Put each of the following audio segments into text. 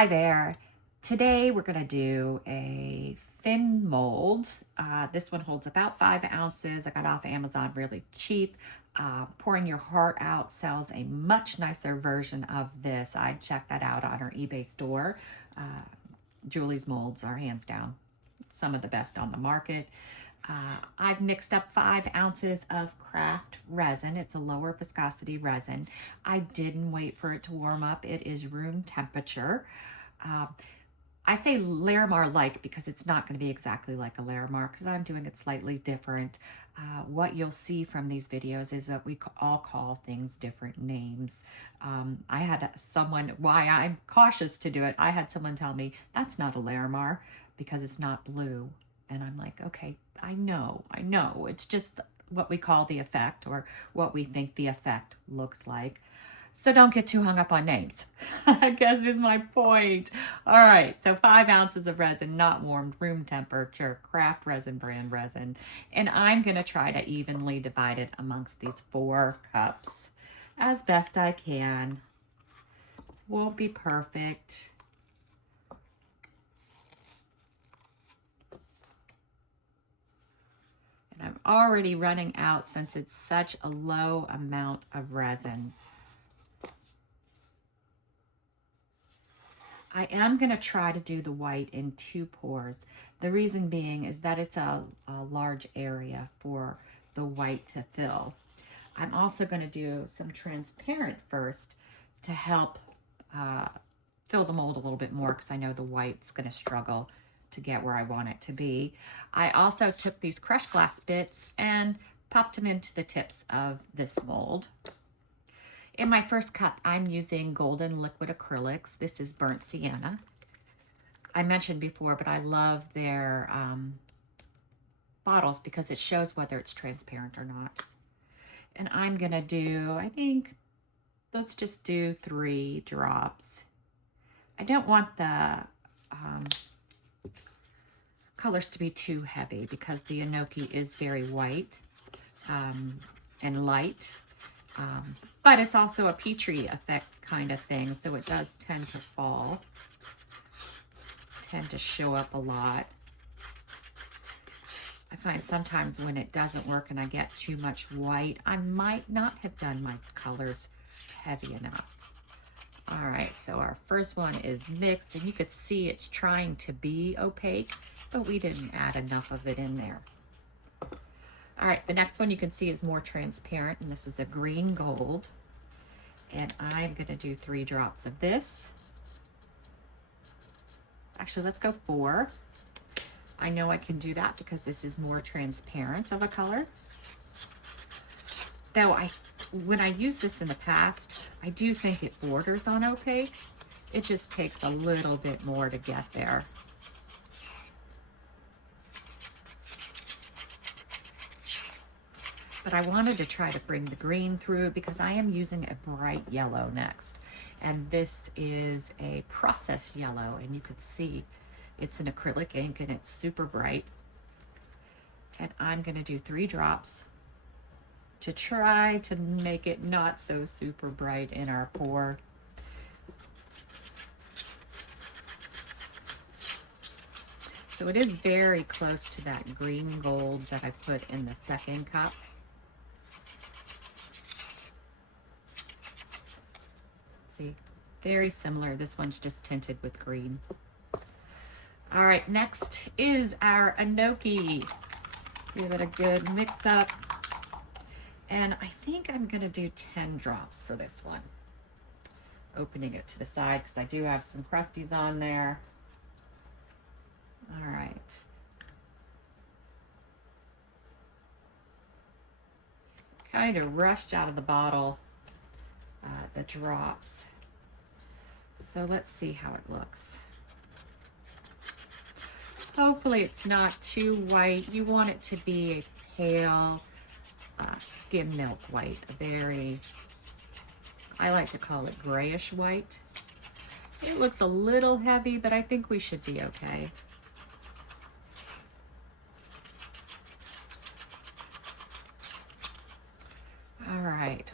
Hi there. Today we're going to do a thin mold. This one holds about 5 ounces. I got off Amazon really cheap. Pouring Your Heart Out sells a much nicer version of this. I checked that out on her eBay store. Julie's molds are hands down some of the best on the market. I've mixed up 5 ounces of craft resin. It's a lower viscosity resin. I didn't wait for it to warm up. It is room temperature. I say Larimar like because it's not going to be exactly like a Larimar because I'm doing it slightly different. What you'll see from these videos is that we all call things different names. I had someone, why I'm cautious to do it, I had someone tell me that's not a Larimar because it's not blue. And I'm like, okay, I know. It's just what we call the effect or what we think the effect looks like. So don't get too hung up on names, I guess is my point. All right, so 5 ounces of resin, not warmed, room temperature, craft resin, brand resin. And I'm gonna try to evenly divide it amongst these 4 cups as best I can. Won't be perfect. And I'm already running out since it's such a low amount of resin. I am going to try to do the white in 2 pours. The reason being is that it's a large area for the white to fill. I'm also going to do some transparent first to help fill the mold a little bit more because I know the white's going to struggle to get where I want it to be. I also took these crushed glass bits and popped them into the tips of this mold. In my first cup, I'm using golden liquid acrylics. This is burnt sienna. I mentioned before, but I love their bottles because it shows whether it's transparent or not. And I'm gonna do, I think, let's just do 3 drops. I don't want the colors to be too heavy because the Enoki is very white and light. But it's also a Petri effect kind of thing, so it does tend to fall, tend to show up a lot. I find sometimes when it doesn't work and I get too much white, I might not have done my colors heavy enough. All right, so our first one is mixed, and you could see it's trying to be opaque, but we didn't add enough of it in there. All right, the next one you can see is more transparent, and this is a green gold. And I'm gonna do 3 drops of this. Actually, let's go 4. I know I can do that because this is more transparent of a color. Though when I used this in the past, I do think it borders on opaque. It just takes a little bit more to get there. But I wanted to try to bring the green through because I am using a bright yellow next. And this is a processed yellow, and you can see it's an acrylic ink and it's super bright. And I'm gonna do 3 drops to try to make it not so super bright in our pour. So it is very close to that green gold that I put in the second cup. See, very similar. This one's just tinted with green. All right, next is our Enoki. Give it a good mix up. And I think I'm gonna do 10 drops for this one. Opening it to the side because I do have some crusties on there. All right. Kind of rushed out of the bottle the drops. So let's see how it looks. Hopefully it's not too white. You want it to be a pale skim milk white, a very, I like to call it grayish white. It looks a little heavy, but I think we should be okay. All right.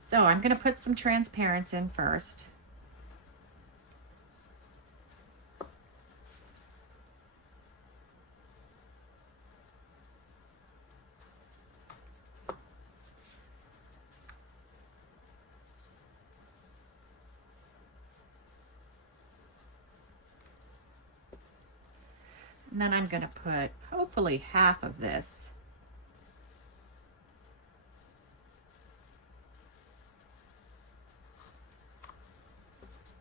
So I'm going to put some transparents in first. And then I'm going to put hopefully half of this.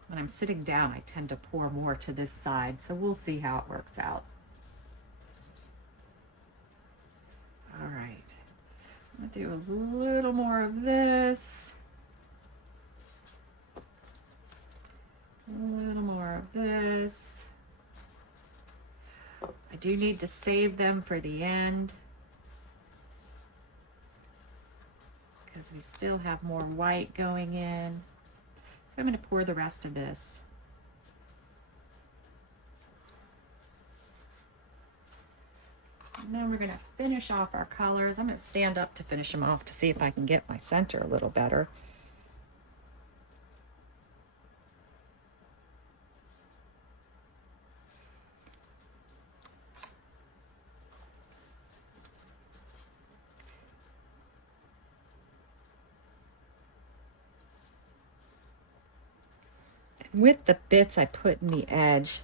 When I'm sitting down, I tend to pour more to this side, so we'll see how it works out. All right, I'm gonna do a little more of this. A little more of this. I do need to save them for the end because we still have more white going in. So I'm going to pour the rest of this. And then we're going to finish off our colors. I'm going to stand up to finish them off to see if I can get my center a little better. With the bits I put in the edge,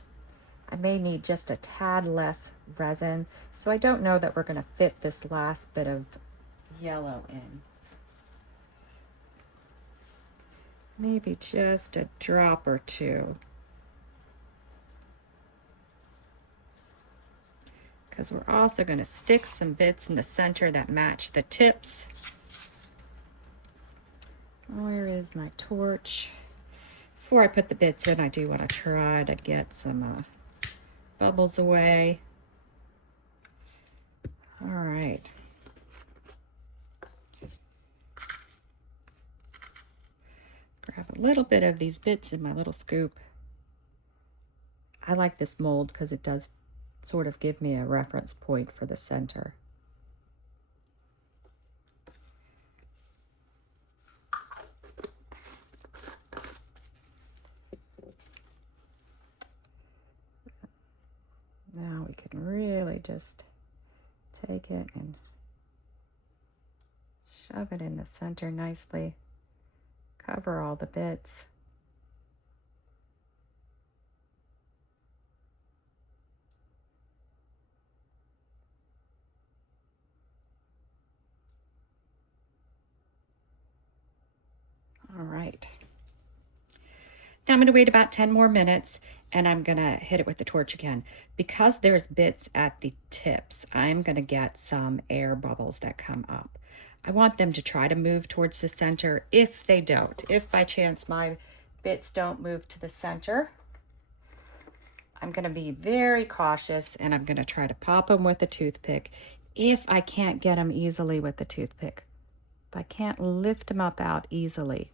I may need just a tad less resin, so I don't know that we're going to fit this last bit of yellow in. Maybe just a drop or two. Because we're also going to stick some bits in the center that match the tips. Where is my torch? Before I put the bits in, I do want to try to get some bubbles away. All right. Grab a little bit of these bits in my little scoop. I like this mold because it does sort of give me a reference point for the center. Now we can really just take it and shove it in the center nicely. Cover all the bits. All right. Now I'm going to wait about 10 more minutes and I'm going to hit it with the torch again. Because there's bits at the tips, I'm going to get some air bubbles that come up. I want them to try to move towards the center. If they don't, if by chance my bits don't move to the center, I'm going to be very cautious and I'm going to try to pop them with a toothpick if I can't get them easily with the toothpick. If I can't lift them up out easily,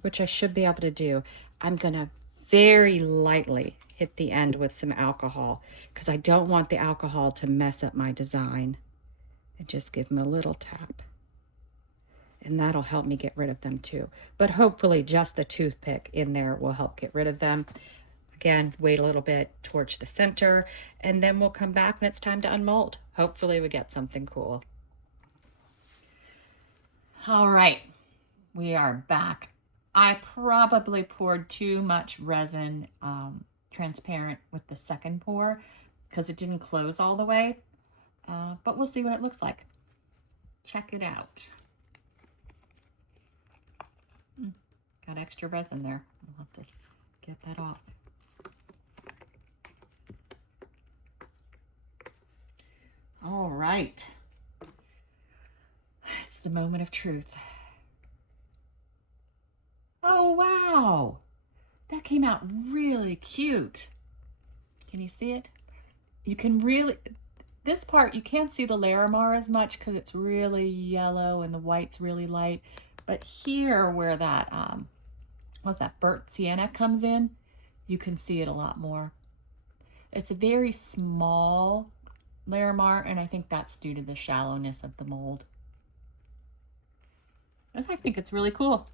which I should be able to do, I'm going to very lightly hit the end with some alcohol because I don't want the alcohol to mess up my design. And just give them a little tap. And that'll help me get rid of them too. But hopefully just the toothpick in there will help get rid of them. Again, wait a little bit, torch the center, and then we'll come back when it's time to unmold. Hopefully we get something cool. All right, we are back. I probably poured too much resin transparent with the second pour because it didn't close all the way, but we'll see what it looks like. Check it out. Got extra resin there. I'll have to get that off. All right. It's the moment of truth. Oh, wow. That came out really cute. Can you see it? You can really, this part, you can't see the Larimar as much because it's really yellow and the white's really light. But here where that, what's that, burnt sienna comes in, you can see it a lot more. It's a very small Larimar, and I think that's due to the shallowness of the mold. I think it's really cool.